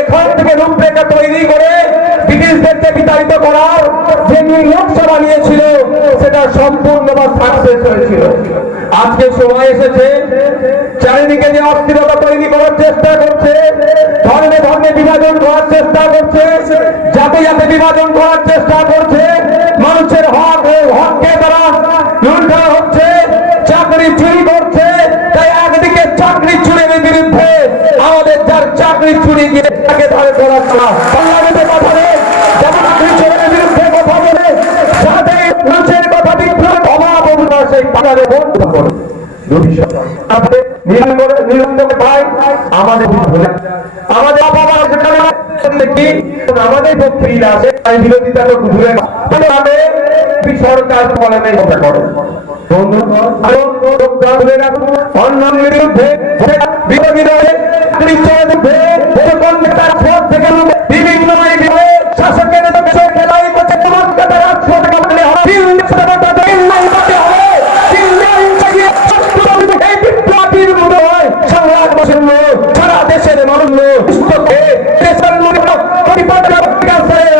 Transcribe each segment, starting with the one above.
এখান থেকে রূপরেখা তৈরি করে ব্রিটিশদেরকে বিতাড়িত করার যে নকশা বানিয়েছিল সেটা সম্পূর্ণভাবে সাকসেস হয়েছিল। আজকে সময় এসেছে, চারিদিকে যে অস্থিরতা তৈরি করার চেষ্টা করছে, ধর্মে ধর্মে বিভাজন করার চেষ্টা করছে, জাতি জাতি বিভাজন করার চেষ্টা করছে, মানুষের হককে তারা লুণ্ঠন হচ্ছে, চাকরি চুরি করছে। তাই একদিকে চাকরি চুরির বিরুদ্ধে আমাদের যার চাকরি চুরি গিয়ে তাকে ধরে করার পার্লামেন্টে কথা বলে, যেমন চাকরি চুরির বিরুদ্ধে কথা বলে, সাথে মানুষের কথা বিপ্লব অভাব অবস্থা সেই পাড়ারে বন্ধ করে আমাদের বক্তৃতা আছে বিরোধিতা ঘুরে সরকার কলমে কথা করে অন্যান্য বিরুদ্ধে বিরোধীরা বিভিন্ন শাসকের সারা দেশের মানুষ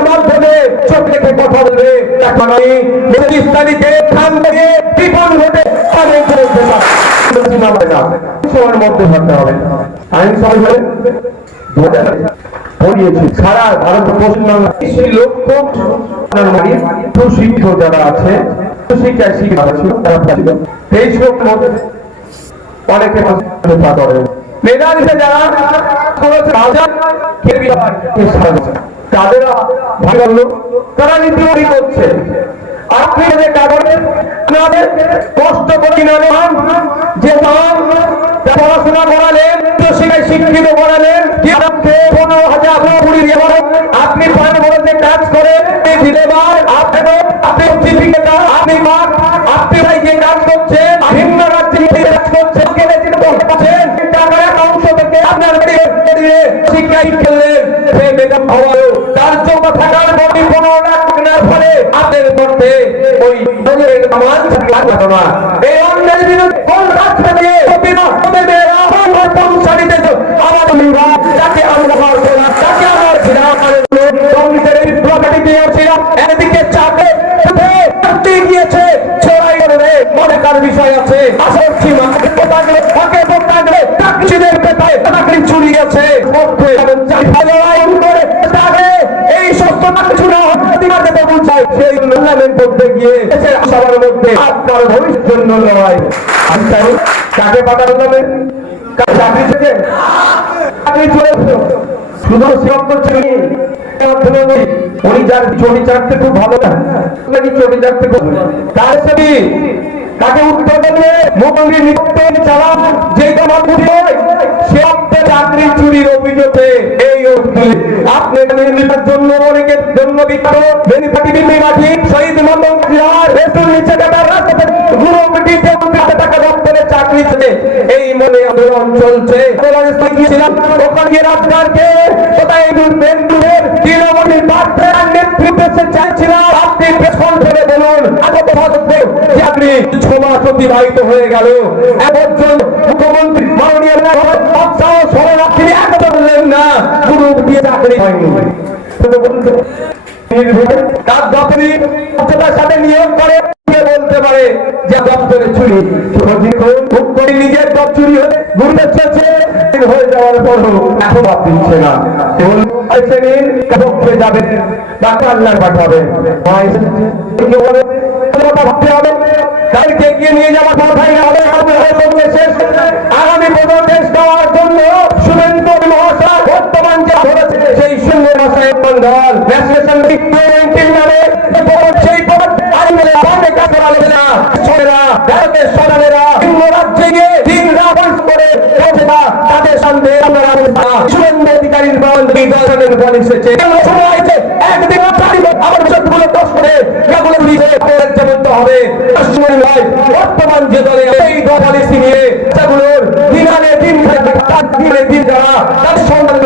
মাধ্যমে চোখ দেখে কথা বলবে সারা ভারত পশ্চিমবঙ্গের লক্ষ সুশিক্ষিত যারা আছে শিক্ষায় শিক্ষা ছিল এই সব অনেকে মেধাবীতে যারা তারা নীতি করছে। আপনি যে কাগজে কষ্ট করে যে পড়াশোনা করালেন, শিক্ষিত করালেন, 15,000 আপনি বলতে কাজ করে আপনি ভাইকে কাজ করছেন, ভিন্ন রাজ্যে কাজ করছেন, টাকার অংশ থেকে আপনার শিক্ষায় খেললেন, তার জন্য থাকার পরে 15 লাখ টাকার ফলে আপনাদের মধ্যে ওই এই অন্যের বিরুদ্ধে কোন রাস্তা দিয়ে একদিকে চাপে গিয়েছে বিষয় আছে চাকরি চুরি গেছে এই সমস্ত সেই টুর্নামেন্ট করতে গিয়ে সবার মধ্যে আপনার ভবিষ্যৎ জন্য লড়াই কাকে পাঠানো যাবে চাকরি থেকে চাকরি চলেছে শুধু শিক্ষক করছে উনি যার চটি চাটতে খুব ভালো না চটি চাটতে খুব তার ছবি তাকে উত্তর দেবে মুখ্যমন্ত্রী নিত্যের চালা যেটা মানুষ হয় সে চাকরি চুরির অভিযোগে এই আপনি নির্বাচনের জন্য অনেকের জন্য বিখ্যাত বেনিফিটি শহীদ মন্দির নিচে টাকা দপ্তরে চাকরি এই মনে আন্দোলন চলছে। গিয়েছিলাম ওখানে গিয়ে রাজগারকে কোথায় তৃণমূলের নেতৃত্বে চাইছিলাম আপনি পেছন ফেলে বলুন চাকরি 6 মাস অতিবাহিত হয়ে গেল একজন মুখ্যমন্ত্রী মাননীয় শরণার্থী একটা বললেন না গ্রুপ দিয়ে চাকরি হয়নি। তার দপ্তরি সাথে নিয়োগ করে বলতে পারে যে দপ্তরে চুরি নিজের দপ্তর চুরি হয়ে ঘুরতে চলছে হয়ে যাওয়ার পরও এখন বাদ দিচ্ছে না পক্ষে যাবে তাকে আল্লাহ পাঠাবে ভাবতে হবে তাদেরকে এগিয়ে নিয়ে যাওয়ার কথাই হবে শেষ আগামী প্রদেশ দেওয়ার জন্য শুভেন্দু মহাশয় বর্তমান যা ধরেছে সেই সুন্দর ভাষায় দল ন্যাশনাল নামে সেই রাজ্যে গিয়ে দিন রাত করে তাদের সামনে শুভেন্দু অধিকারীর দল এসেছে একদিন আমার চোখগুলো দশ করে হবে বর্তমান যে দলে এই পলিসি নিয়ে সেগুলোর দিনালে দিন দিন যারা তার সন্ধান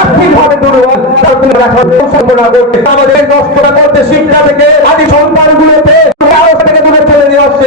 আর্থিকভাবে দুর্বল আমাদের নষ্টটা করতে শিক্ষা থেকে আদি সন্তানগুলোতে দূরে চলে নিয়ে আসছে